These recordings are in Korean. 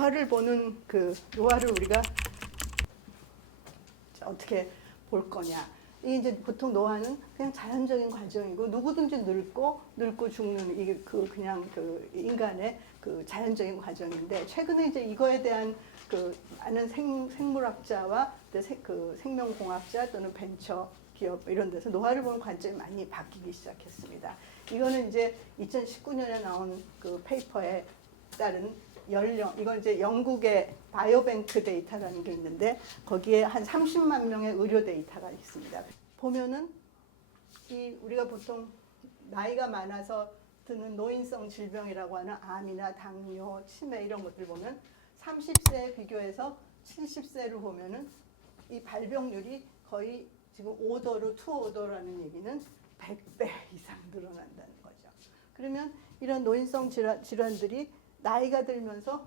노화를 보는 그 노화를 우리가 어떻게 볼 거냐. 이게 이제 보통 노화는 그냥 자연적인 과정이고 누구든지 늙고 죽는 이게 그냥 그 인간의 그 자연적인 과정인데, 최근에 이제 이거에 대한 그 많은 생물학자와 그 생명공학자 또는 벤처 기업 이런 데서 노화를 보는 관점이 많이 바뀌기 시작했습니다. 이거는 이제 2019년에 나온 그 페이퍼에 따른 연령, 이건 이제 영국의 바이오뱅크 데이터라는 게 있는데 거기에 한 30만 명의 의료 데이터가 있습니다. 보면은 이 우리가 보통 나이가 많아서 드는 노인성 질병이라고 하는 암이나 당뇨, 치매 이런 것들 보면 30세에 비교해서 70세로 보면은 이 발병률이 거의 지금 오더로 투오더라는 얘기는 100배 이상 늘어난다는 거죠. 그러면 이런 노인성 질환들이 나이가 들면서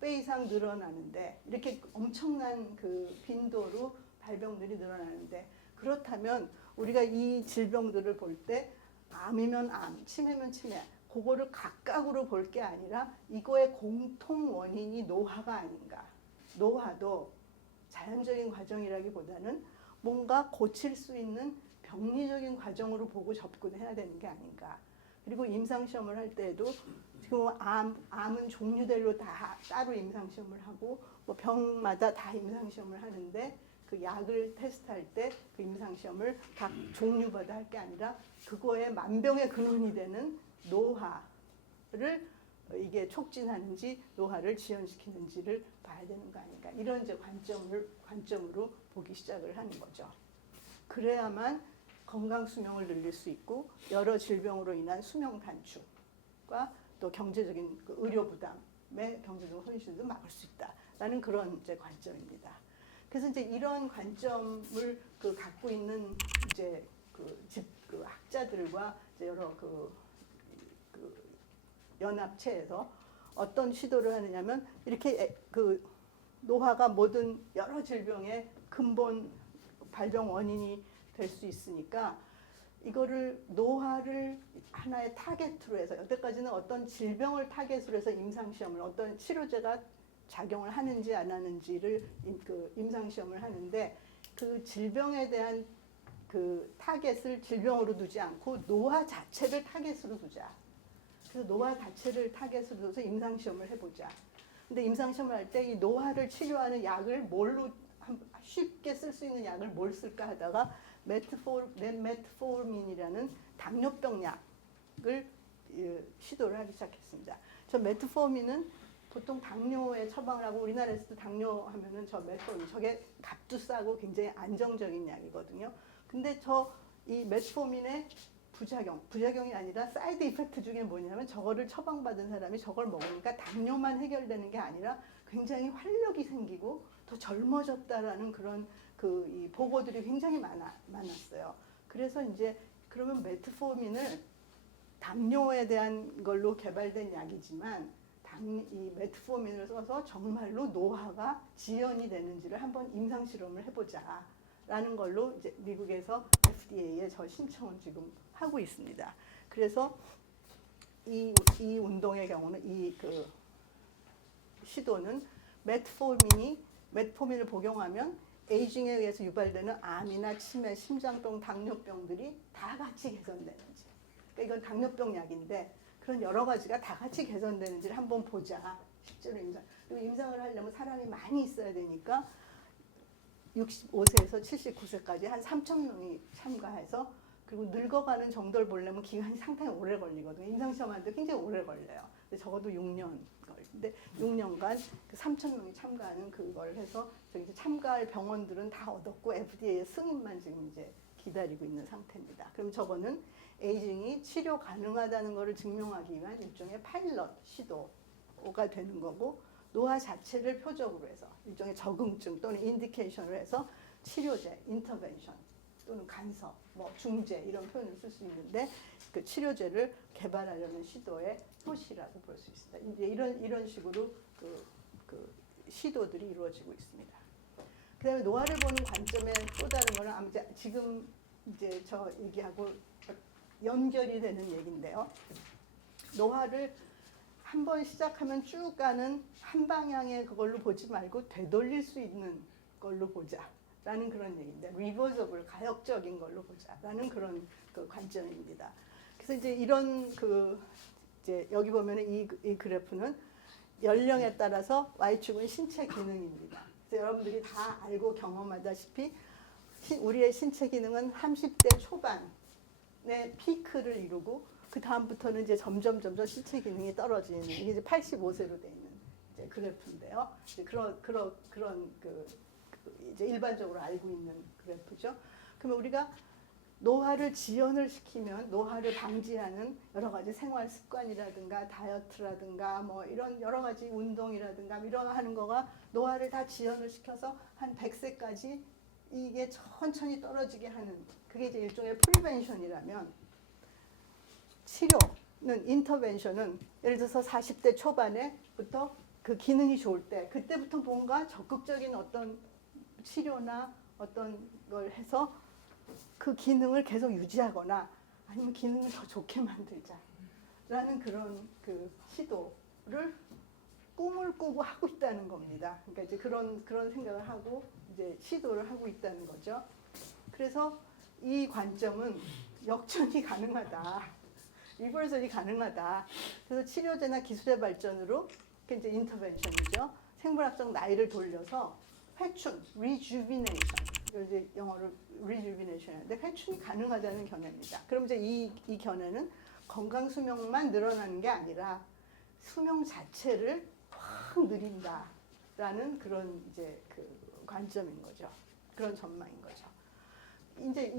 100배 이상 늘어나는데, 이렇게 엄청난 그 빈도로 발병들이 늘어나는데, 그렇다면 우리가 이 질병들을 볼 때 암이면 암, 치매면 치매, 그거를 각각으로 볼 게 아니라 이거의 공통 원인이 노화가 아닌가. 노화도 자연적인 과정이라기보다는 뭔가 고칠 수 있는 병리적인 과정으로 보고 접근해야 되는 게 아닌가. 그리고 임상시험을 할 때에도 지금 암은 종류별로 다 따로 임상시험을 하고 뭐 병마다 다 임상시험을 하는데, 그 약을 테스트할 때 그 임상시험을 각 종류마다 할 게 아니라 그거에 만병의 근원이 되는 노화를 이게 촉진하는지 노화를 지연시키는지를 봐야 되는 거 아닌가. 이런 이제 관점으로 보기 시작을 하는 거죠. 그래야만 건강 수명을 늘릴 수 있고 여러 질병으로 인한 수명 단축과 또 경제적인 그 의료 부담의 경제적 손실도 막을 수 있다라는 그런 이제 관점입니다. 그래서 이제 이런 관점을 그 갖고 있는 이제 그 학자들과 이제 여러 그 연합체에서 어떤 시도를 하느냐면, 이렇게 그 노화가 모든 여러 질병의 근본 발병 원인이 될 수 있으니까 이거를 노화를 하나의 타겟으로 해서, 여태까지는 어떤 질병을 타겟으로 해서 임상시험을, 어떤 치료제가 작용을 하는지 안 하는지를 그 임상시험을 하는데, 그 질병에 대한 그 타겟을 질병으로 두지 않고 노화 자체를 타겟으로 두자. 그래서 노화 자체를 타겟으로 둬서 임상시험을 해보자. 근데 임상시험을 할 때 이 노화를 치료하는 약을 뭘로 쉽게 쓸 수 있는 약을 뭘 쓸까 하다가 메트포르민이라는 당뇨병 약을 시도를 하기 시작했습니다. 저 메트포르민은 보통 당뇨에 처방을 하고, 우리나라에서도 당뇨 하면은 저 메트포르민, 저게 값도 싸고 굉장히 안정적인 약이거든요. 근데 이 메트포르민의 부작용이 아니라 사이드 이펙트 중에 뭐냐면, 저거를 처방받은 사람이 저걸 먹으니까 당뇨만 해결되는 게 아니라 굉장히 활력이 생기고 더 젊어졌다라는 그런 이 보고들이 굉장히 많았어요. 그래서 이제 그러면 메트포르민을 당뇨에 대한 걸로 개발된 약이지만 이 메트포르민을 써서 정말로 노화가 지연이 되는지를 한번 임상 실험을 해보자라는 걸로 이제 미국에서 FDA에 저 신청을 지금 하고 있습니다. 그래서 이 운동의 경우는 이 그 시도는 메트포르민을 복용하면 에이징에 의해서 유발되는 암이나 치매, 심장병, 당뇨병들이 다 같이 개선되는지. 그러니까 이건 당뇨병 약인데 그런 여러 가지가 다 같이 개선되는지를 한번 보자. 실제로 그리고 임상을 하려면 사람이 많이 있어야 되니까 65세에서 79세까지 한 3,000명이 참가해서, 그리고 늙어가는 정도를 보려면 기간이 상당히 오래 걸리거든요. 임상시험하는데 굉장히 오래 걸려요. 근데 적어도 6년 걸리는데 6년간 그 3,000명이 참가하는 그걸 해서 저기 이제 참가할 병원들은 다 얻었고 FDA의 승인만 지금 이제 기다리고 있는 상태입니다. 그럼 저거는 에이징이 치료 가능하다는 것을 증명하기 위한 일종의 파일럿 시도가 되는 거고, 노화 자체를 표적으로 해서 일종의 적응증 또는 인디케이션을 해서 치료제, 인터벤션 또는 간섭, 뭐 중재 이런 표현을 쓸 수 있는데, 그 치료제를 개발하려는 시도의 표시라고 볼 수 있습니다. 이제 이런 식으로 그 시도들이 이루어지고 있습니다. 그다음에 노화를 보는 관점의 또 다른 거는 아마 지금 이제 저 얘기하고 연결이 되는 얘기인데요. 노화를 한 번 시작하면 쭉 가는 한 방향의 그걸로 보지 말고 되돌릴 수 있는 걸로 보자라는 그런 얘기인데, 리버서블 가역적인 걸로 보자라는 그런 그 관점입니다. 그래서 이제 이런 그 이제 여기 보면은 이 그래프는 연령에 따라서 Y축은 신체 기능입니다. 그래서 여러분들이 다 알고 경험하다시피 우리의 신체 기능은 30대 초반에 피크를 이루고 그 다음부터는 이제 점점 신체 기능이 떨어지는, 이게 이제 85세로 돼 있는 이제 그래프인데요. 이제 그런 그 이제 일반적으로 알고 있는 그래프죠. 그러면 우리가 노화를 지연을 시키면 노화를 방지하는 여러 가지 생활 습관이라든가 다이어트라든가 뭐 이런 여러 가지 운동이라든가 이런 하는 거가 노화를 다 지연을 시켜서 한 100세까지 이게 천천히 떨어지게 하는, 그게 이제 일종의 프리벤션이라면, 치료는 인터벤션은 예를 들어서 40대 초반에부터 그 기능이 좋을 때 그때부터 뭔가 적극적인 어떤 치료나 어떤 걸 해서 그 기능을 계속 유지하거나 아니면 기능을 더 좋게 만들자라는 그런 그 시도를 꿈을 꾸고 하고 있다는 겁니다. 그러니까 이제 그런 생각을 하고 이제 시도를 하고 있다는 거죠. 그래서 이 관점은 역전이 가능하다, 리버설이 가능하다. 그래서 치료제나 기술의 발전으로, 그게 이제 인터벤션이죠. 생물학적 나이를 돌려서 회춘, rejuvenation, 이제 영어로 rejuvenation인데 회춘이 가능하다는 견해입니다. 그럼 이제 이 견해는 건강 수명만 늘어나는 게 아니라 수명 자체를 확 늘린다라는 그런 이제 그 관점인 거죠. 그런 전망인 거죠. 이제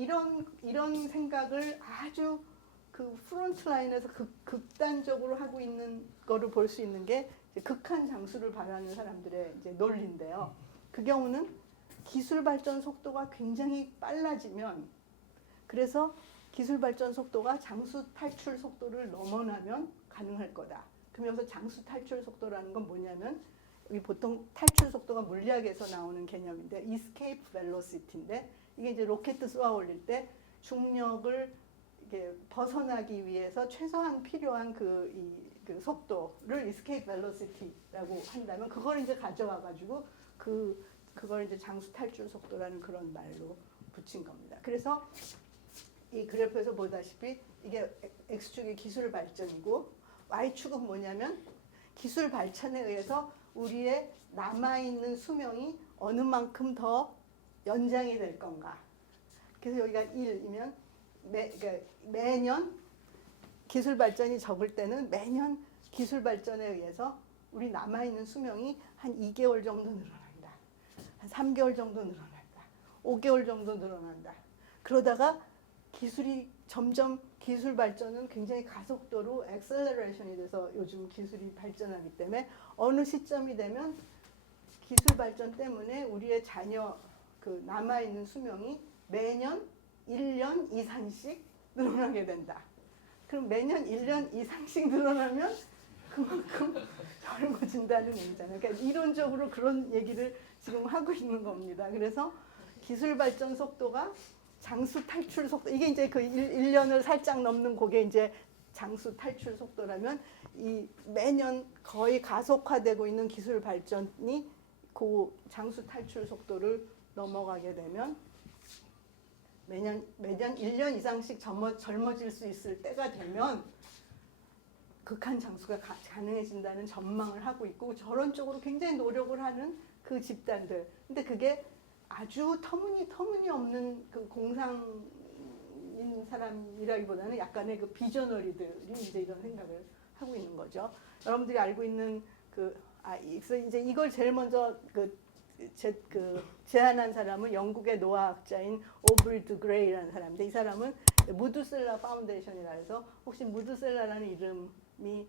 이런 생각을 아주 그 프론트 라인에서 극단적으로 하고 있는 거를 볼 수 있는 게 극한 장수를 바라는 사람들의 이제 논리인데요. 그 경우는 기술 발전 속도가 굉장히 빨라지면, 그래서 기술 발전 속도가 장수 탈출 속도를 넘어나면 가능할 거다. 그럼 여기서 장수 탈출 속도라는 건 뭐냐면, 우리 보통 탈출 속도가 물리학에서 나오는 개념인데 escape velocity인데, 이게 이제 로켓 쏘아 올릴 때 중력을 이게 벗어나기 위해서 최소한 필요한 그 속도를 escape velocity라고 한다면, 그걸 이제 가져와 가지고 그걸 이제 장수 탈출 속도라는 그런 말로 붙인 겁니다. 그래서 이 그래프에서 보다시피 이게 X축이 기술 발전이고 Y축은 뭐냐면 기술 발전에 의해서 우리의 남아있는 수명이 어느 만큼 더 연장이 될 건가. 그래서 여기가 1이면 그러니까 매년 기술 발전이 적을 때는 매년 기술 발전에 의해서 우리 남아있는 수명이 한 2개월 정도 늘어난다. 한 3개월 정도 늘어난다. 5개월 정도 늘어난다. 그러다가 기술이 점점 기술 발전은 굉장히 가속도로 엑셀러레이션이 돼서 요즘 기술이 발전하기 때문에 어느 시점이 되면 기술 발전 때문에 우리의 자녀 그 남아있는 수명이 매년 1년 이상씩 늘어나게 된다. 그럼 매년 1년 이상씩 늘어나면 그만큼 젊어진다는 얘기잖아요. 그러니까 이론적으로 그런 얘기를 지금 하고 있는 겁니다. 그래서 기술 발전 속도가 장수 탈출 속도, 이게 이제 그 1년을 살짝 넘는 그게 이제 장수 탈출 속도라면, 이 매년 거의 가속화되고 있는 기술 발전이 그 장수 탈출 속도를 넘어가게 되면 매년 1년 이상씩 젊어질 수 있을 때가 되면 극한 장수가 가능해진다는 전망을 하고 있고, 저런 쪽으로 굉장히 노력을 하는 그 집단들. 근데 그게 아주 터무니없는 그 공상인 사람이라기보다는 약간의 그 비저너리들이 이제 이런 생각을 하고 있는 거죠. 여러분들이 알고 있는 그래서 이제 이걸 제일 먼저 제안한 사람은 영국의 노화학자인 오브리 드 그레이라는 사람인데, 이 사람은 무드셀라 파운데이션이라 해서, 혹시 무드셀라라는 이름이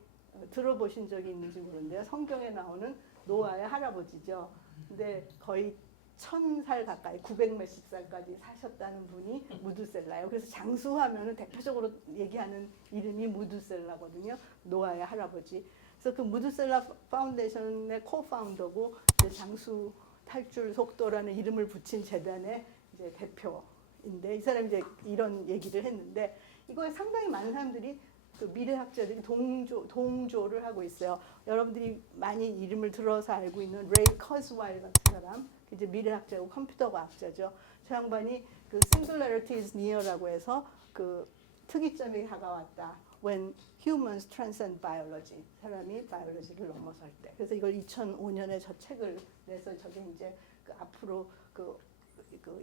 들어보신 적이 있는지 모르는데요. 성경에 나오는 노아의 할아버지죠. 근데 거의 1000살 가까이 900 몇십 살까지 사셨다는 분이 무드셀라예요. 그래서 장수하면은 대표적으로 얘기하는 이름이 무드셀라거든요. 노아의 할아버지. 그래서 그 무드셀라 파운데이션의 코파운더고 장수 탈출 속도라는 이름을 붙인 재단의 이제 대표인데, 이 사람이 이제 이런 얘기를 했는데, 이거에 상당히 많은 사람들이 그 미래학자들이 동조를 하고 있어요. 여러분들이 많이 이름을 들어서 알고 있는 레이 커즈와일 같은 사람, 이제 미래학자고 컴퓨터 과학자죠. 저 양반이 그 singularity is near라고 해서 그 특이점이 다가왔다. When humans transcend biology, 사람이 바이올로지를 넘어설 때. 그래서 이걸 2005년에 저 책을 내서 저게 이제 그 앞으로 그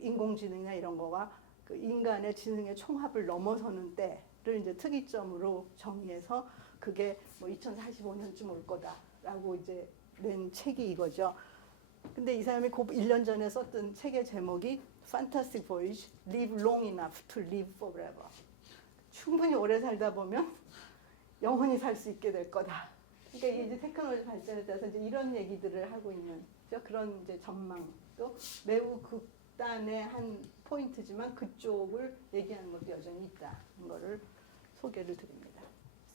인공지능이나 이런 거가 그 인간의 지능의 총합을 넘어서는 때를 이제 특이점으로 정의해서 그게 뭐 2045년쯤 올 거다라고 이제 낸 책이 이거죠. 근데 이 사람이 그 1년 전에 썼던 책의 제목이 Fantastic Voyage, Live Long Enough to Live Forever. 충분히 오래 살다 보면 영원히 살 수 있게 될 거다. 그러니까 이제 테크놀로지 발전에 따라서 이제 이런 얘기들을 하고 있는 그런 이제 전망도 매우 극단의 한 포인트지만 그쪽을 얘기하는 것도 여전히 있다는 거를 소개를 드립니다.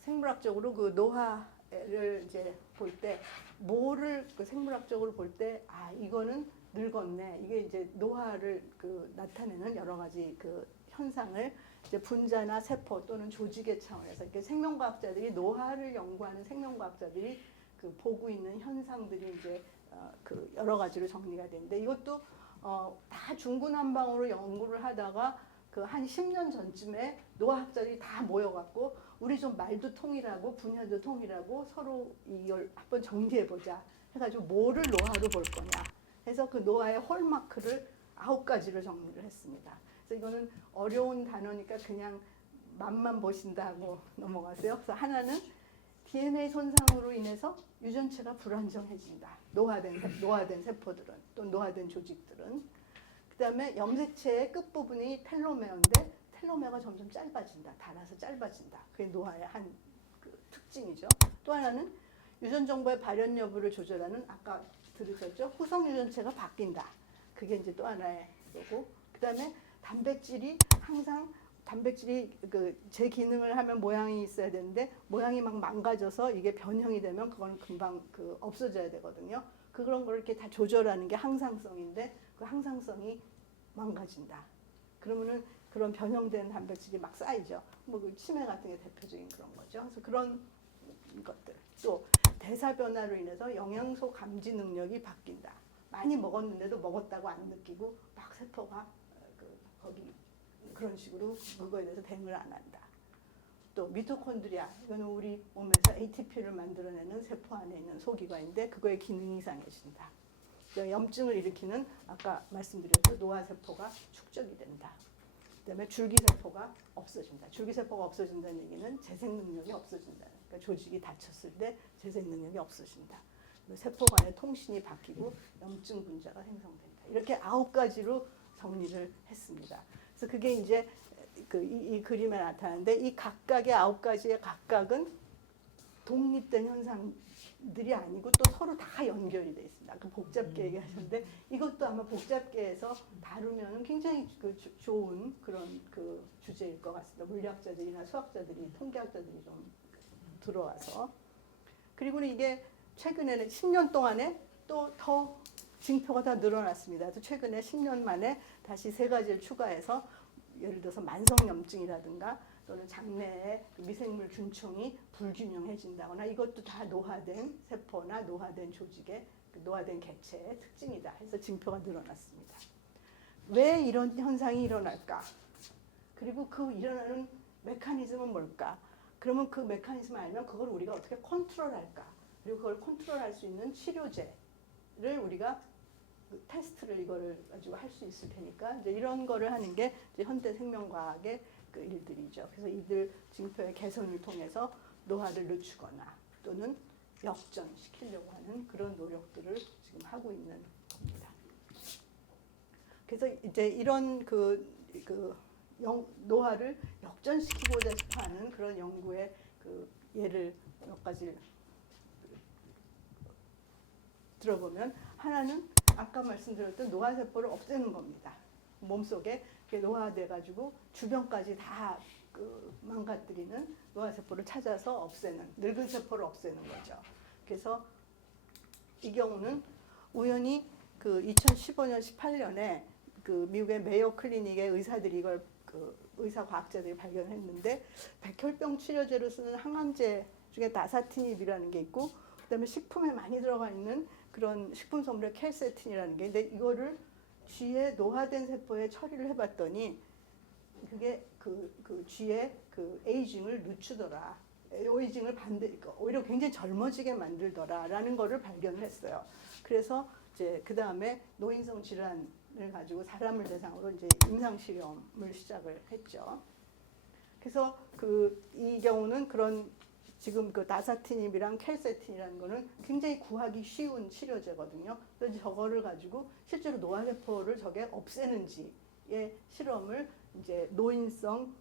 생물학적으로 그 노화를 이제 볼 때 뭐를 그 생물학적으로 볼 때 이거는 늙었네. 이게 이제 노화를 그 나타내는 여러 가지 그 현상을 이제 분자나 세포 또는 조직의 차원에서 이렇게 생명과학자들이 노화를 연구하는 생명과학자들이 그 보고 있는 현상들이 이제 그 여러 가지로 정리가 되는데 이것도 다 중구난방으로 연구를 하다가 그 한 10년 전쯤에 노화학자들이 다 모여갖고 우리 좀 말도 통일하고 분야도 통일하고 서로 이걸 한번 정리해보자 해가지고 뭐를 노화로 볼 거냐 해서 그 노화의 홀마크를 9가지로 정리를 했습니다. 그래서 이거는 어려운 단어니까 그냥 맛만 보신다 하고 넘어가세요. 그래서 하나는 DNA 손상으로 인해서 유전체가 불안정해진다. 노화된 세포들은 또 노화된 조직들은. 그다음에 염색체의 끝부분이 텔로메어인데 텔로메어가 점점 짧아진다. 닳아서 짧아진다. 그게 노화의 한 그 특징이죠. 또 하나는 유전 정보의 발현 여부를 조절하는 아까 들으셨죠? 후성 유전체가 바뀐다. 그게 이제 또 하나의 거고. 그다음에 단백질이 항상 그 제 기능을 하면 모양이 있어야 되는데 모양이 막 망가져서 이게 변형이 되면 그건 금방 그 없어져야 되거든요. 그런 걸 이렇게 다 조절하는 게 항상성인데 그 항상성이 망가진다. 그러면은 그런 변형된 단백질이 막 쌓이죠. 뭐 그 치매 같은 게 대표적인 그런 거죠. 그래서 그런 것들. 또 대사 변화로 인해서 영양소 감지 능력이 바뀐다. 많이 먹었는데도 먹었다고 안 느끼고 막 세포가 거기 그런 식으로 그거에 대해서 대응을 안 한다. 또 미토콘드리아, 이거는 우리 몸에서 ATP를 만들어내는 세포 안에 있는 소기관인데 그거의 기능이 이상해진다. 염증을 일으키는 아까 말씀드렸죠. 노화세포가 축적이 된다. 그다음에 줄기세포가 없어진다. 줄기세포가 없어진다는 얘기는 재생 능력이 없어진다. 그러니까 조직이 다쳤을 때 재생 능력이 없어진다. 세포 간의 통신이 바뀌고 염증 분자가 생성된다. 이렇게 9가지로 정리를 했습니다. 그래서 그게 이제 이 그림에 나타나는데 이 각각의 9가지의 각각은 독립된 현상들이 아니고 또 서로 다 연결이 돼 있습니다. 그 복잡게 얘기하셨는데 이것도 아마 복잡게 해서 다루면 굉장히 그 좋은 그런 그 주제일 것 같습니다. 물리학자들이나 수학자들이 통계학자들이 좀 들어와서 그리고는 이게 최근에는 10년 동안에 또 더 징표가 다 늘어났습니다. 그래서 최근에 10년 만에 다시 3가지를 추가해서 예를 들어서 만성염증이라든가 또는 장내의 미생물 균총이 불균형해진다거나 이것도 다 노화된 세포나 노화된 조직의 노화된 개체의 특징이다 해서 징표가 늘어났습니다. 왜 이런 현상이 일어날까? 그리고 그 일어나는 메커니즘은 뭘까? 그러면 그 메커니즘을 알면 그걸 우리가 어떻게 컨트롤할까? 그리고 그걸 컨트롤할 수 있는 치료제를 우리가 테스트를 이거를 가지고 할 수 있을 테니까 이제 이런 거를 하는 게 이제 현대 생명과학의 그 일들이죠. 그래서 이들 징표의 개선을 통해서 노화를 늦추거나 또는 역전시키려고 하는 그런 노력들을 지금 하고 있는 겁니다. 그래서 이제 이런 노화를 역전시키고자 하는 그런 연구의 그 예를 몇 가지 들어보면 하나는 아까 말씀드렸던 노화세포를 없애는 겁니다. 몸속에 노화돼가지고 주변까지 다 망가뜨리는 노화세포를 찾아서 없애는, 늙은 세포를 없애는 거죠. 그래서 이 경우는 우연히 그 2015년, 18년에 그 미국의 메이오 클리닉의 의사들이 이걸 의사 과학자들이 발견했는데 백혈병 치료제로 쓰는 항암제 중에 나사티닙이라는 게 있고 그다음에 식품에 많이 들어가 있는 그런 식품 성분의 켈세틴이라는 게 근데 이거를 쥐의 노화된 세포에 처리를 해봤더니 그게 그 쥐의 그 에이징을 늦추더라. 에이징을 오히려 굉장히 젊어지게 만들더라라는 거를 발견을 했어요. 그래서 이제 그 다음에 노인성 질환을 가지고 사람을 대상으로 이제 임상 실험을 시작을 했죠. 그래서 이 경우는 그런 지금 그 나사티닙이랑 켈세틴이라는 거는 굉장히 구하기 쉬운 치료제거든요. 그래서 저거를 가지고 실제로 노화세포를 저게 없애는지의 실험을 이제 노인성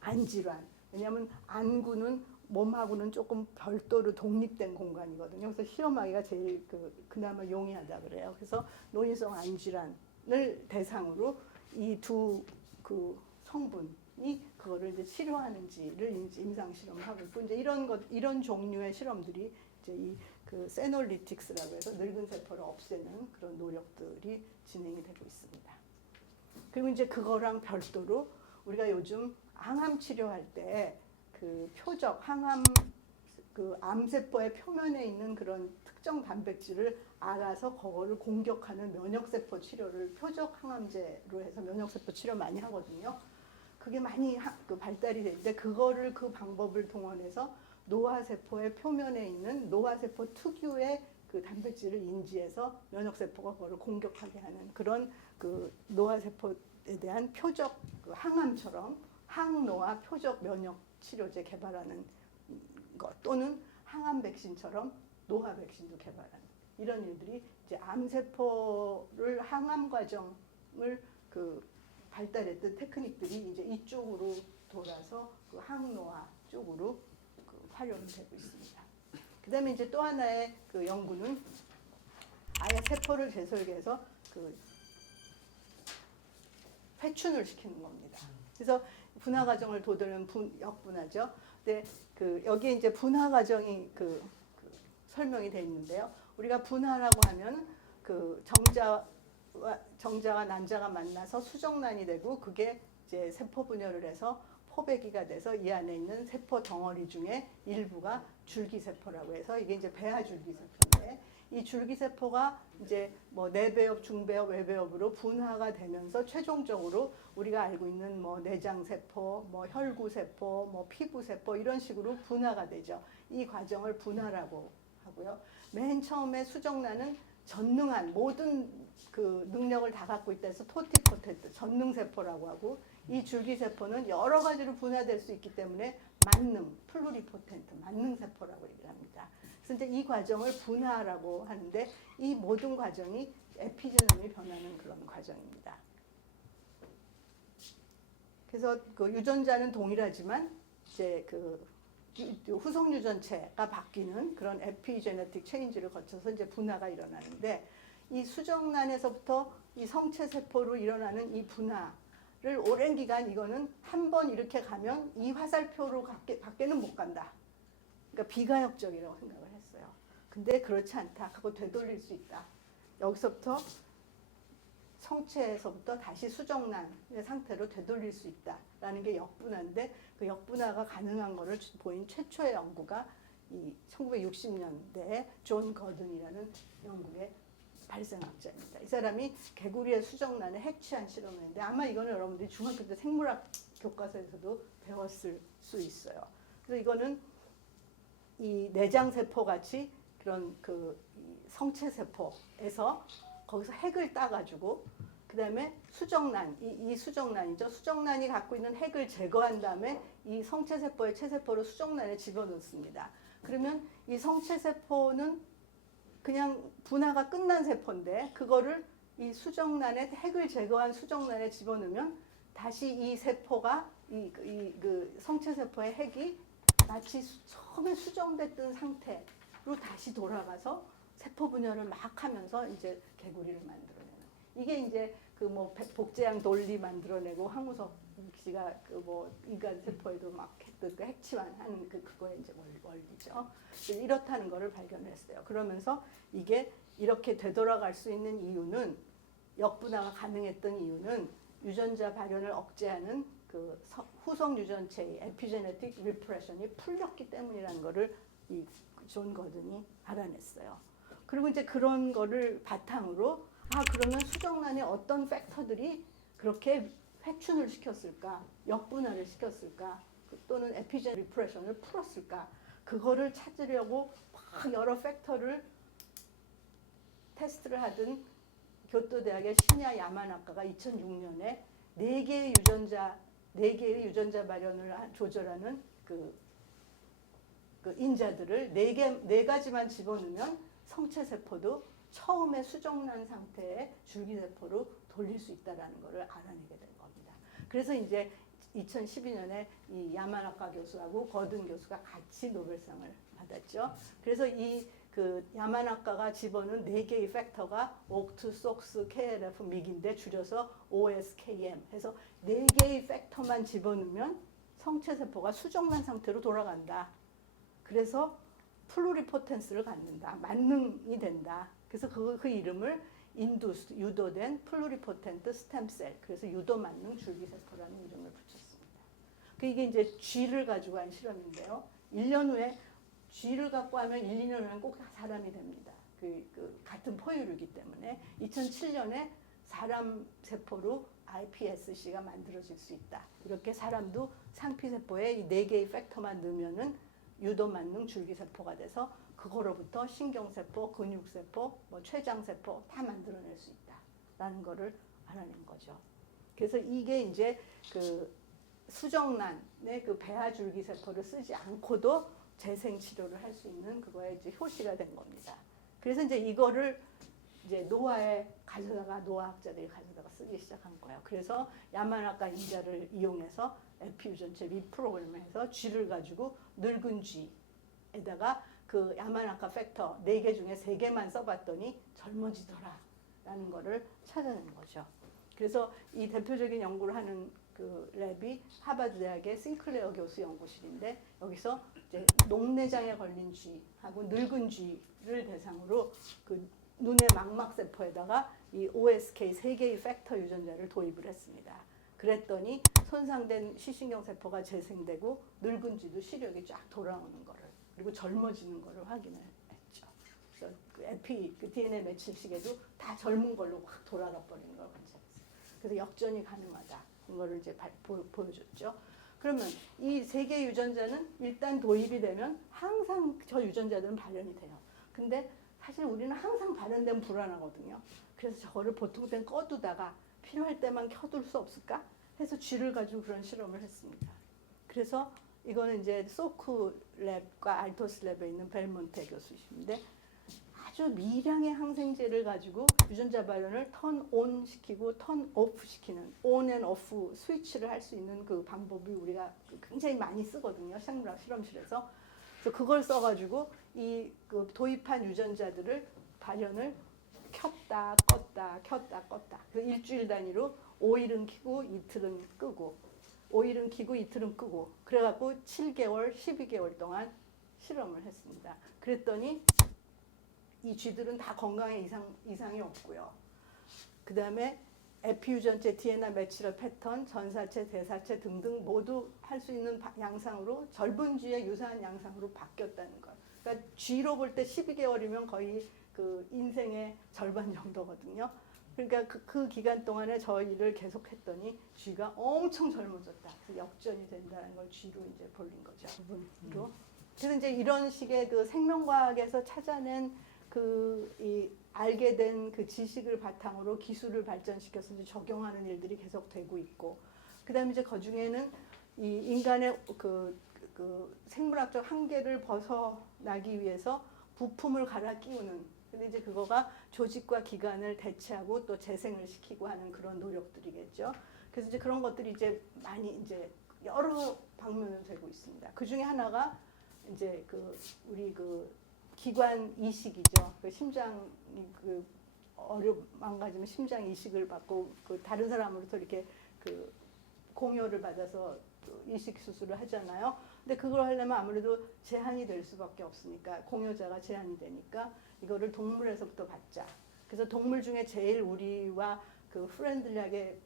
안질환 왜냐하면 안구는 몸하고는 조금 별도로 독립된 공간이거든요. 그래서 실험하기가 제일 그나마 용이하다 그래요. 그래서 노인성 안질환을 대상으로 이 두 성분이 그거를 이제 치료하는지를 임상 실험을 하고 있고 이제 이런 종류의 실험들이 이제 그 세놀리틱스라고 해서 늙은 세포를 없애는 그런 노력들이 진행이 되고 있습니다. 그리고 이제 그거랑 별도로 우리가 요즘 항암 치료할 때 그 표적 항암 그 암세포의 표면에 있는 그런 특정 단백질을 알아서 그거를 공격하는 면역세포 치료를 표적 항암제로 해서 면역세포 치료 많이 하거든요. 그게 많이 발달이 되는데 그거를 그 방법을 동원해서 노화세포의 표면에 있는 노화세포 특유의 그 단백질을 인지해서 면역세포가 그거를 공격하게 하는 그런 그 노화세포에 대한 표적 항암처럼 항노화 표적 면역 치료제 개발하는 것 또는 항암 백신처럼 노화 백신도 개발하는 이런 일들이 이제 암세포를 항암 과정을 발달했던 테크닉들이 이제 이쪽으로 돌아서 그 항노화 쪽으로 활용이 되고 있습니다. 그다음에 이제 또 하나의 그 연구는 아예 세포를 재설계해서 회춘을 시키는 겁니다. 그래서 분화 과정을 도드는 역분화죠. 근데 여기에 이제 분화 과정이 설명이 되어 있는데요. 우리가 분화라고 하면 정자와 난자가 만나서 수정란이 되고 그게 이제 세포 분열을 해서 포배기가 돼서 이 안에 있는 세포 덩어리 중에 일부가 줄기세포라고 해서 이게 이제 배아줄기세포인데 이 줄기세포가 이제 뭐 내배엽, 중배엽, 외배엽으로 분화가 되면서 최종적으로 우리가 알고 있는 뭐 내장세포, 뭐 혈구세포, 뭐 피부세포 이런 식으로 분화가 되죠. 이 과정을 분화라고 하고요. 맨 처음에 수정란은 전능한 모든 그 능력을 다 갖고 있다 해서 토티포텐트, 전능세포라고 하고 이 줄기세포는 여러 가지로 분화될 수 있기 때문에 만능, 플루리포텐트, 만능세포라고 얘기를 합니다. 그래서 이제 이 과정을 분화라고 하는데 이 모든 과정이 에피제놈이 변하는 그런 과정입니다. 그래서 그 유전자는 동일하지만 이제 후속 유전체가 바뀌는 그런 에피제네틱 체인지를 거쳐서 이제 분화가 일어나는데 이 수정란에서부터 이 성체 세포로 일어나는 이 분화를 오랜 기간 이거는 한 번 이렇게 가면 이 화살표로 밖에는 못 간다. 그러니까 비가역적이라고 생각을 했어요. 근데 그렇지 않다. 그거 되돌릴 수 있다. 여기서부터 성체에서부터 다시 수정란의 상태로 되돌릴 수 있다라는 게 역분화인데 그 역분화가 가능한 거를 보인 최초의 연구가 이 1960년대에 존 거든이라는 영국의 발생학자입니다. 이 사람이 개구리의 수정란에 핵취한 실험을 했는데 아마 이거는 여러분들이 중학교 때 생물학 교과서에서도 배웠을 수 있어요. 그래서 이거는 이 내장세포 같이 그런 성체세포에서 거기서 핵을 따가지고 그 다음에 수정란, 이 수정란이죠. 수정란이 갖고 있는 핵을 제거한 다음에 이 성체세포의 체세포를 수정란에 집어넣습니다. 그러면 이 성체세포는 그냥 분화가 끝난 세포인데 그거를 이 수정란에 핵을 제거한 수정란에 집어넣으면 다시 이 세포가 그 성체세포의 핵이 마치 처음에 수정됐던 상태로 다시 돌아가서 세포 분열을 막 하면서 이제 개구리를 만들어내는. 이게 이제 복제양 돌리 만들어내고 황우석 씨가 인간 세포에도 막 핵치환하는 그거의 이제 원리죠. 이렇다는 거를 발견했어요. 그러면서 이게 이렇게 되돌아갈 수 있는 이유는 역분화가 가능했던 이유는 유전자 발현을 억제하는 그 후속 유전체의 에피제네틱 리프레션이 풀렸기 때문이라는 거를 이 존 거든이 알아냈어요. 그리고 이제 그런 거를 바탕으로 그러면 수정란에 어떤 팩터들이 그렇게 회춘을 시켰을까, 역분화를 시켰을까, 또는 에피제네틱 리프레션을 풀었을까, 그거를 찾으려고 막 여러 팩터를 테스트를 하던 교토대학의 시냐 야마나카가 2006년에 4개의 유전자 발현을 조절하는 그 인자들을 4가지만 집어넣으면 성체세포도 처음에 수정란 상태의 줄기세포로 돌릴 수 있다는 것을 알아내게 된 겁니다. 그래서 이제 2012년에 이 야마나카 교수하고 거든 교수가 같이 노벨상을 받았죠. 그래서 그 야마나카가 집어넣은 4개의 팩터가 옥트, 속스, KLF, 믹인데 줄여서 OSKM 해서 4개의 팩터만 집어넣으면 성체세포가 수정란 상태로 돌아간다. 그래서 플루리포텐스를 갖는다. 만능이 된다. 그래서 그 이름을 인두스, 유도된 플루리포텐트 스템셀, 그래서 유도 만능 줄기세포라는 이름을 붙였습니다. 이게 이제 쥐를 가지고 한 실험인데요. 1년 후에 쥐를 갖고 하면 1, 2년 후에는 꼭 사람이 됩니다. 같은 포유류이기 때문에 2007년에 사람 세포로 iPSC가 만들어질 수 있다. 이렇게 사람도 상피세포에 이 4개의 팩터만 넣으면은 유도 만능 줄기세포가 돼서 그거로부터 신경세포, 근육세포, 췌장세포 다 만들어낼 수 있다라는 거를 알아낸 거죠. 그래서 이게 이제 그 수정란의 그 배아줄기세포를 쓰지 않고도 재생 치료를 할 수 있는 그거에 이제 효시가 된 겁니다. 그래서 이제 이거를 이제 노화학자들이 가져다가 쓰기 시작한 거예요. 그래서 야마나카 인자를 이용해서 에피유전체 리프로그램을 해서 쥐를 가지고 늙은 쥐에다가 그 야마나카 팩터 4개 중에 3개만 써봤더니 젊어지더라라는 거를 찾아낸 거죠. 그래서 이 대표적인 연구를 하는 그 랩이 하버드 대학의 싱클레어 교수 연구실인데 여기서 이제 녹내장에 걸린 쥐하고 늙은 쥐를 대상으로 그 눈의 망막세포에다가 이 OSK 3개의 팩터 유전자를 도입을 했습니다. 그랬더니 손상된 시신경세포가 재생되고 늙은 쥐도 시력이 쫙 돌아오는 거를 그리고 젊어지는 거를 확인을 했죠. 그래서 그 DNA 매칠식에도 다 젊은 걸로 확 돌아가 버리는 걸 관찰했어요. 그래서 역전이 가능하다. 이거를 이제 보여줬죠. 그러면 이 3개 유전자는 일단 도입이 되면 항상 저 유전자들은 발현이 돼요. 근데 사실 우리는 항상 발현되면 불안하거든요. 그래서 저거를 보통 때는 꺼두다가 필요할 때만 켜둘 수 없을까? 해서 쥐를 가지고 그런 실험을 했습니다. 그래서 이거는 이제 소크 랩과 알토스 랩에 있는 벨몬테 교수이신데 아주 미량의 항생제를 가지고 유전자 발현을 턴 온 시키고 턴 오프 시키는 온 앤 오프 스위치를 할 수 있는 그 방법이 우리가 굉장히 많이 쓰거든요. 생물학 실험실에서. 그래서 그걸 써가지고 그 도입한 유전자들을 발현을 켰다 껐다 켰다 껐다. 그래서 일주일 단위로 5일은 켜고 이틀은 끄고 5일은 켜고 이틀은 끄고 그래갖고 7개월, 12개월 동안 실험을 했습니다. 그랬더니 이 쥐들은 다 건강에 이상이 없고요. 그 다음에 에피유전체 DNA 매치럴 패턴, 전사체, 대사체 등등 모두 할 수 있는 양상으로 젊은 쥐의 유사한 양상으로 바뀌었다는 것. 그러니까 쥐로 볼 때 12개월이면 거의 그 인생의 절반 정도거든요. 그러니까 그 기간 동안에 저 일을 계속했더니 쥐가 엄청 젊어졌다. 그래서 역전이 된다는 걸 쥐로 이제 볼린 거죠. 부분으로. 그래서 이제 이런 식의 그 생명과학에서 찾아낸 알게 된 그 지식을 바탕으로 기술을 발전시켜서 이제 적용하는 일들이 계속 되고 있고, 그 다음에 이제 그 중에는 이 인간의 그 생물학적 한계를 벗어나기 위해서 부품을 갈아 끼우는, 근데 이제 그거가 조직과 기관을 대체하고 또 재생을 시키고 하는 그런 노력들이겠죠. 그래서 이제 그런 것들이 이제 많이 이제 여러 방면으로 되고 있습니다. 그 중에 하나가 이제 우리 기관 이식이죠. 심장이 망가지면 심장 이식을 받고 다른 사람으로부터 이렇게 공여를 받아서 이식 수술을 하잖아요. 근데 그걸 하려면 아무래도 제한이 될 수밖에 없으니까, 공여자가 제한이 되니까 이거를 동물에서부터 받자. 그래서 동물 중에 제일 우리와 프렌들리하게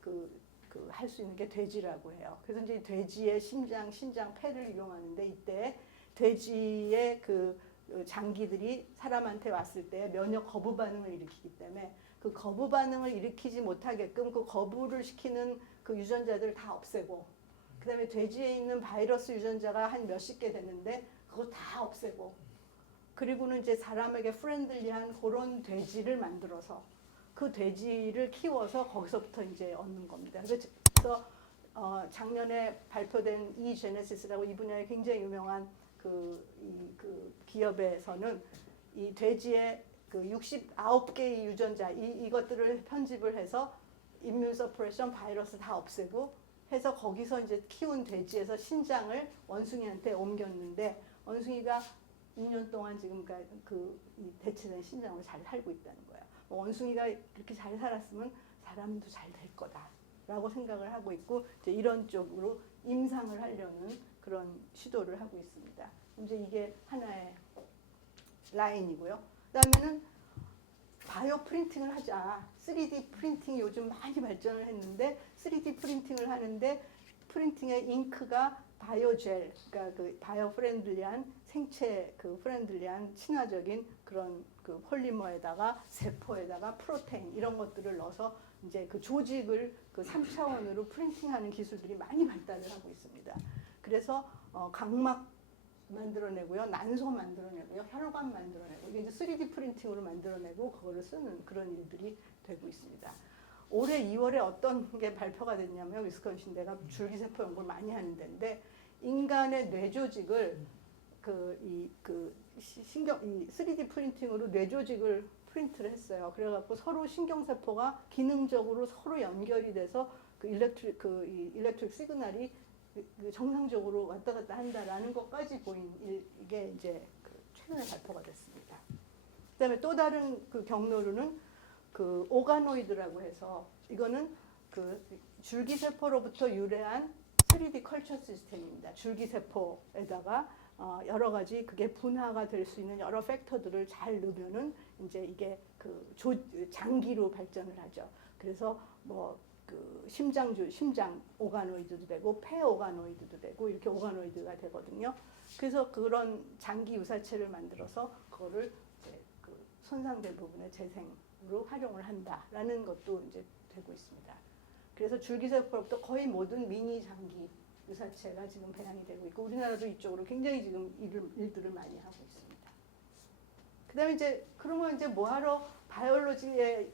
그 할 수 있는 게 돼지라고 해요. 그래서 이제 돼지의 심장, 신장, 폐를 이용하는데 이때 돼지의 그 장기들이 사람한테 왔을 때 면역 거부 반응을 일으키기 때문에 그 거부 반응을 일으키지 못하게끔 그 거부를 시키는 그 유전자들을 다 없애고 그다음에 돼지에 있는 바이러스 유전자가 한 몇십 개 되는데 그거 다 없애고 그리고는 이제 사람에게 프렌들리한 그런 돼지를 만들어서 그 돼지를 키워서 거기서부터 이제 얻는 겁니다. 그래서 작년에 발표된 이제네시스라고 이 분야에 굉장히 유명한 그 기업에서는 이 돼지의 그 69개의 유전자 이것들을 편집을 해서 임뮨 서프레션 바이러스 다 없애고 해서 거기서 이제 키운 돼지에서 신장을 원숭이한테 옮겼는데 원숭이가 2년 동안 지금 이 대체된 신장으로 잘 살고 있다는 거예요. 원숭이가 그렇게 잘 살았으면 사람도 잘 될 거다라고 생각을 하고 있고 이제 이런 쪽으로 임상을 하려는 그런 시도를 하고 있습니다. 이제 이게 하나의 라인이고요. 그다음에는 바이오 프린팅을 하자. 3D 프린팅이 요즘 많이 발전을 했는데 3D 프린팅을 하는데 프린팅의 잉크가 바이오젤, 그러니까 그 바이오 프렌들리한 생체 그 프렌들리한 친화적인 그런 그 폴리머에다가 세포에다가 프로테인 이런 것들을 넣어서 이제 그 조직을 그 3차원으로 프린팅하는 기술들이 많이 발달을 하고 있습니다. 그래서 각막 만들어내고요, 난소 만들어내고요, 혈관 만들어내고 이게 이제 3D 프린팅으로 만들어내고 그거를 쓰는 그런 일들이 되고 있습니다. 올해 2월에 어떤 게 발표가 됐냐면 위스콘신대가 줄기세포 연구를 많이 하는 데인데 인간의 뇌조직을 이 3D 프린팅으로 뇌조직을 프린트를 했어요. 그래갖고 서로 신경세포가 기능적으로 서로 연결이 돼서 그 일렉트릭 시그널이 정상적으로 왔다 갔다 한다라는 것까지 보인 이게 이제 최근에 발표가 됐습니다. 그다음에 또 다른 그 경로로는 그 오가노이드라고 해서 이거는 그 줄기세포로부터 유래한 3D 컬처 시스템입니다. 줄기세포에다가 여러 가지 그게 분화가 될 수 있는 여러 팩터들을 잘 넣으면은 이제 이게 그 장기로 발전을 하죠. 그래서 뭐 그 심장 오가노이드도 되고 폐 오가노이드도 되고 이렇게 오가노이드가 되거든요. 그래서 그런 장기 유사체를 만들어서 그거를 이제 그 손상된 부분의 재생으로 활용을 한다라는 것도 이제 되고 있습니다. 그래서 줄기세포로부터 거의 모든 미니 장기 유사체가 지금 배양이 되고 있고 우리나라도 이쪽으로 굉장히 지금 일들을 많이 하고 있습니다. 그다음에 이제 그러면 이제 뭐하러 바이올로지에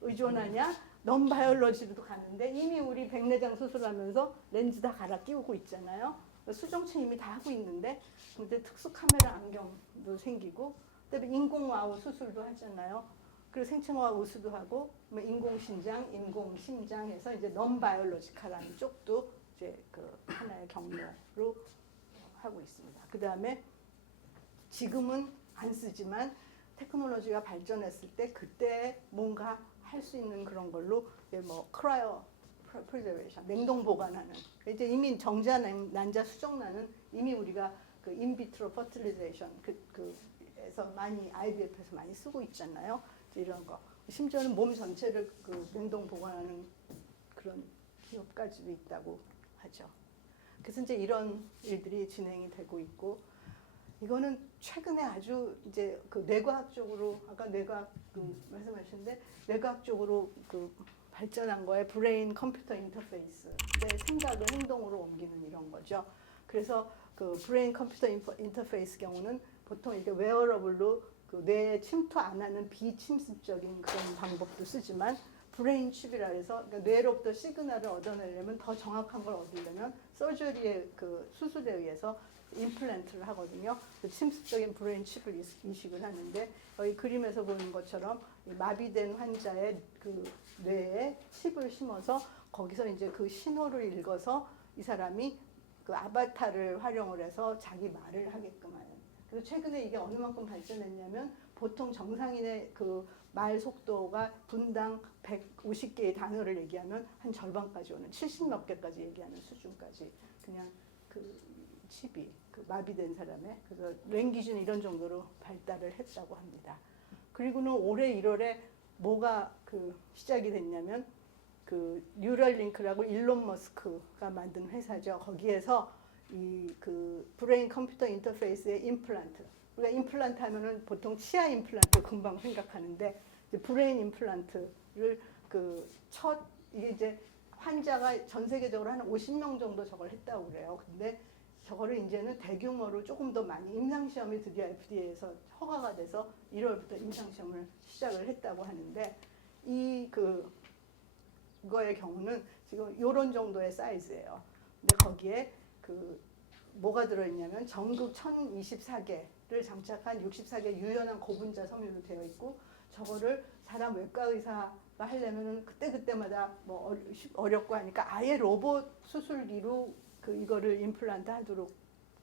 의존하냐? 넌 바이올로지로도 가는데 이미 우리 백내장 수술하면서 렌즈 다 갈아 끼우고 있잖아요. 수정체 이미 다 하고 있는데 근데 특수 카메라 안경도 생기고 그다음에 인공와우 수술도 하잖아요. 그리고 생체화학 우수도 하고 인공신장, 인공심장 해서 이제 넌 바이올로지컬한 쪽도 이제 그 하나의 경로로 하고 있습니다. 그다음에 지금은 안 쓰지만 테크놀로지가 발전했을 때 그때 뭔가 할 수 있는 그런 걸로 뭐 크라이오 프리저베이션 냉동 보관하는 이제 이미 정자 난자 수정란은 이미 우리가 그 인비트로 퍼틸리제이션 그에서 많이 IVF에서 많이 쓰고 있잖아요. 이런 거 심지어는 몸 전체를 그 냉동 보관하는 그런 기업까지도 있다고 하죠. 그래서 이제 이런 일들이 진행이 되고 있고 이거는 최근에 아주 이제 그 뇌과학적으로 아까 뇌과학 말씀하셨는데 뇌과학적으로 그 발전한 거에 브레인 컴퓨터 인터페이스 내 생각을 행동으로 옮기는 이런 거죠. 그래서 그 브레인 컴퓨터 인터페이스 경우는 보통 이게 웨어러블로 그 뇌에 침투 안 하는 비침습적인 그런 방법도 쓰지만 브레인 칩이라 해서 그러니까 뇌로부터 시그널을 얻어내려면 더 정확한 걸 얻으려면 서저리의 그 수술에 의해서 임플란트를 하거든요. 그 침습적인 브레인 칩을 이식을 하는데 여기 그림에서 보는 것처럼 마비된 환자의 그 뇌에 칩을 심어서 거기서 이제 그 신호를 읽어서 이 사람이 그 아바타를 활용을 해서 자기 말을 하게끔 하는. 그래서 최근에 이게 어느 만큼 발전했냐면 보통 정상인의 그 말 속도가 분당 150개의 단어를 얘기하면 한 절반까지 오는 70몇 개까지 얘기하는 수준까지 그냥 그 칩이 그 마비된 사람의 그래서 랭귀지는 이런 정도로 발달을 했다고 합니다. 그리고는 올해 1월에 뭐가 그 시작이 됐냐면 그 뉴럴링크라고 일론 머스크가 만든 회사죠. 거기에서 이 그 브레인 컴퓨터 인터페이스의 임플란트. 우리가 임플란트 하면은 보통 치아 임플란트 금방 생각하는데 이제 브레인 임플란트를 그 첫 이게 이제 환자가 전 세계적으로 한 50명 정도 저걸 했다고 그래요. 근데 저거를 이제는 대규모로 조금 더 많이 임상시험이 드디어 FDA에서 허가가 돼서 1월부터 임상시험을 시작을 했다고 하는데 이 그거의 경우는 지금 요런 정도의 사이즈예요. 근데 거기에 그 뭐가 들어있냐면 전국 1024개를 장착한 64개 유연한 고분자 섬유로 되어 있고 저거를 사람 외과 의사가 하려면은 그때마다 뭐 어렵고 하니까 아예 로봇 수술기로 그 이거를 임플란트 하도록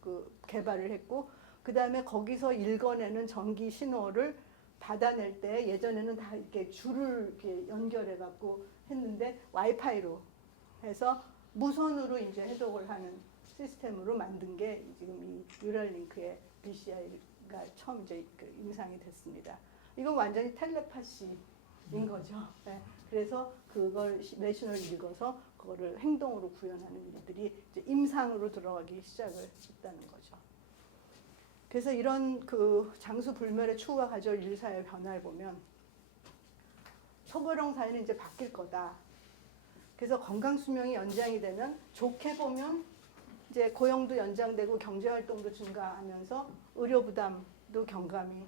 그 개발을 했고 그 다음에 거기서 읽어내는 전기 신호를 받아낼 때 예전에는 다 이렇게 줄을 이렇게 연결해 갖고 했는데 와이파이로 해서 무선으로 이제 해독을 하는 시스템으로 만든 게 지금 이 뉴럴링크의 BCI가 처음 이제 그 임상이 됐습니다. 이건 완전히 텔레파시인 거죠. 네. 그래서 그걸 내셔널 읽어서 그거를 행동으로 구현하는 일들이 이제 임상으로 들어가기 시작을 했다는 거죠. 그래서 이런 그 장수 불멸의 추구가 가져올 인사의 변화를 보면 소고령 사회는 이제 바뀔 거다. 그래서 건강 수명이 연장이 되면 좋게 보면 이제 고용도 연장되고 경제 활동도 증가하면서 의료 부담도 경감이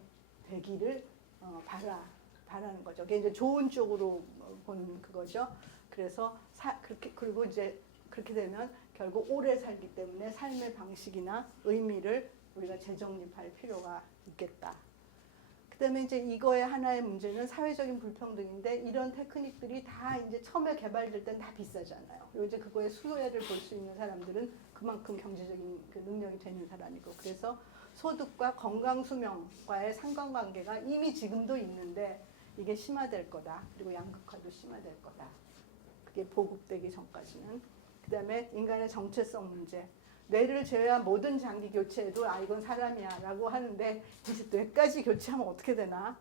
되기를 바라는 거죠. 그게 이제 좋은 쪽으로 보는 그거죠. 그래서 그렇게 그리고 이제 그렇게 되면 결국 오래 살기 때문에 삶의 방식이나 의미를 우리가 재정립할 필요가 있겠다. 그다음에 이제 이거의 하나의 문제는 사회적인 불평등인데 이런 테크닉들이 다 이제 처음에 개발될 땐 다 비싸잖아요. 그리고 이제 그거의 수혜를 볼 수 있는 사람들은 그만큼 경제적인 그 능력이 되는 사람이고 그래서 소득과 건강 수명과의 상관관계가 이미 지금도 있는데 이게 심화될 거다. 그리고 양극화도 심화될 거다. 그게 보급되기 전까지는. 그다음에 인간의 정체성 문제. 뇌를 제외한 모든 장기 교체에도 아 이건 사람이야 라고 하는데 이제 뇌까지 교체하면 어떻게 되나.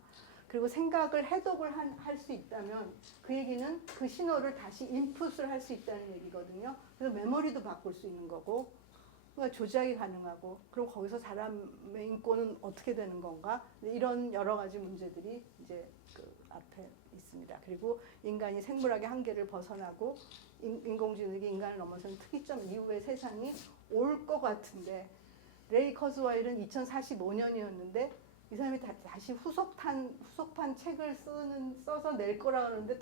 그리고 생각을 해독을 할 수 있다면 그 얘기는 그 신호를 다시 인풋을 할 수 있다는 얘기거든요. 그래서 메모리도 바꿀 수 있는 거고 그러니까 조작이 가능하고 그럼 거기서 사람의 인권은 어떻게 되는 건가 이런 여러 가지 문제들이 이제 그 앞에 있습니다. 그리고 인간이 생물학의 한계를 벗어나고 인공지능이 인간을 넘어서는 특이점 이후의 세상이 올 것 같은데 레이 커즈와일은 2045년이었는데 이 사람이 다시 후속판 책을 써서 낼 거라 그러는데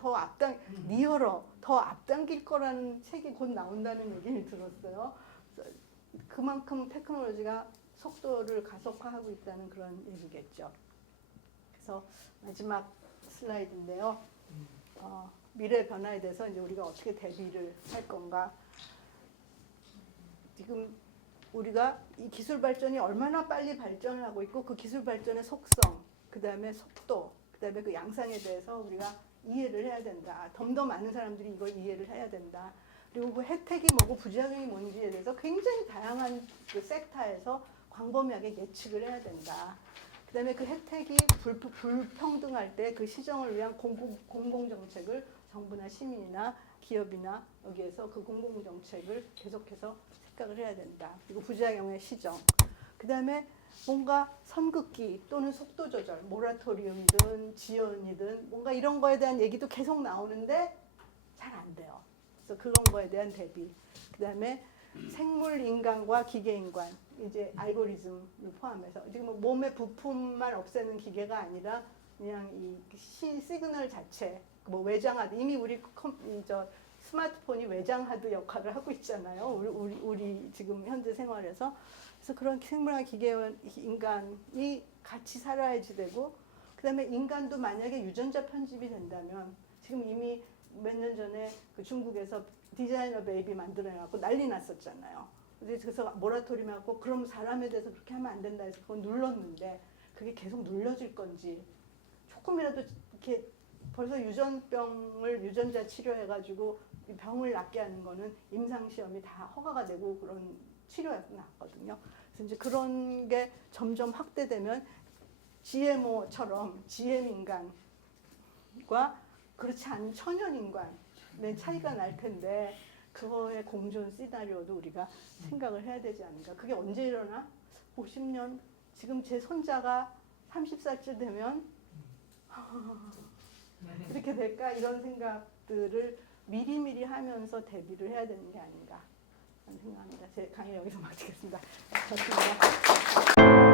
니어러 더 앞당길 거라는 책이 곧 나온다는 얘기를 들었어요. 그만큼 테크놀로지가 속도를 가속화하고 있다는 그런 얘기겠죠. 그래서 마지막 슬라이드인데요. 미래 변화에 대해서 이제 우리가 어떻게 대비를 할 건가. 지금 우리가 이 기술 발전이 얼마나 빨리 발전을 하고 있고 그 기술 발전의 속성, 그 다음에 속도, 그 다음에 그 양상에 대해서 우리가 이해를 해야 된다. 좀 더 많은 사람들이 이걸 이해를 해야 된다. 그리고 그 혜택이 뭐고 부작용이 뭔지에 대해서 굉장히 다양한 그 섹터에서 광범위하게 예측을 해야 된다. 그 다음에 그 혜택이 불평등할 때 그 시정을 위한 공공정책을 정부나 시민이나 기업이나 여기에서 그 공공정책을 계속해서 생각을 해야 된다. 그리고 부작용의 시정. 그 다음에 뭔가 선긋기 또는 속도 조절, 모라토리움이든 지연이든 뭔가 이런 거에 대한 얘기도 계속 나오는데 잘 안 돼요. 그래서 그런 거에 대한 대비. 그 다음에 생물 인간과 기계 인간, 이제 알고리즘을 포함해서 지금 뭐 몸의 부품만 없애는 기계가 아니라 그냥 이 시그널 자체, 뭐 외장하드 이미 우리 스마트폰이 외장하드 역할을 하고 있잖아요. 우리 지금 현재 생활에서. 그래서 그런 생물과 기계와 인간이 같이 살아야지 되고, 그다음에 인간도 만약에 유전자 편집이 된다면 지금 이미 몇 년 전에 그 중국에서 디자이너 베이비 만들어내갖고 난리 났었잖아요. 그래서 모라토리움 하고 그럼 사람에 대해서 그렇게 하면 안 된다 해서 그건 눌렀는데 그게 계속 눌러질 건지 조금이라도 이렇게 벌써 유전병을 유전자 치료해가지고 병을 낫게 하는 거는 임상시험이 다 허가가 되고 그런 치료가 났거든요. 그래서 이제 그런 게 점점 확대되면 GMO처럼 GM 인간과 그렇지 않은 천연 인간 네, 차이가 날 텐데 그거의 공존 시나리오도 우리가 생각을 해야 되지 않을까. 그게 언제 일어나? 50년? 지금 제 손자가 30살쯤 되면 이렇게 될까? 이런 생각들을 미리미리 하면서 대비를 해야 되는 게 아닌가 하는 생각합니다. 제 강의 여기서 마치겠습니다. 고맙습니다.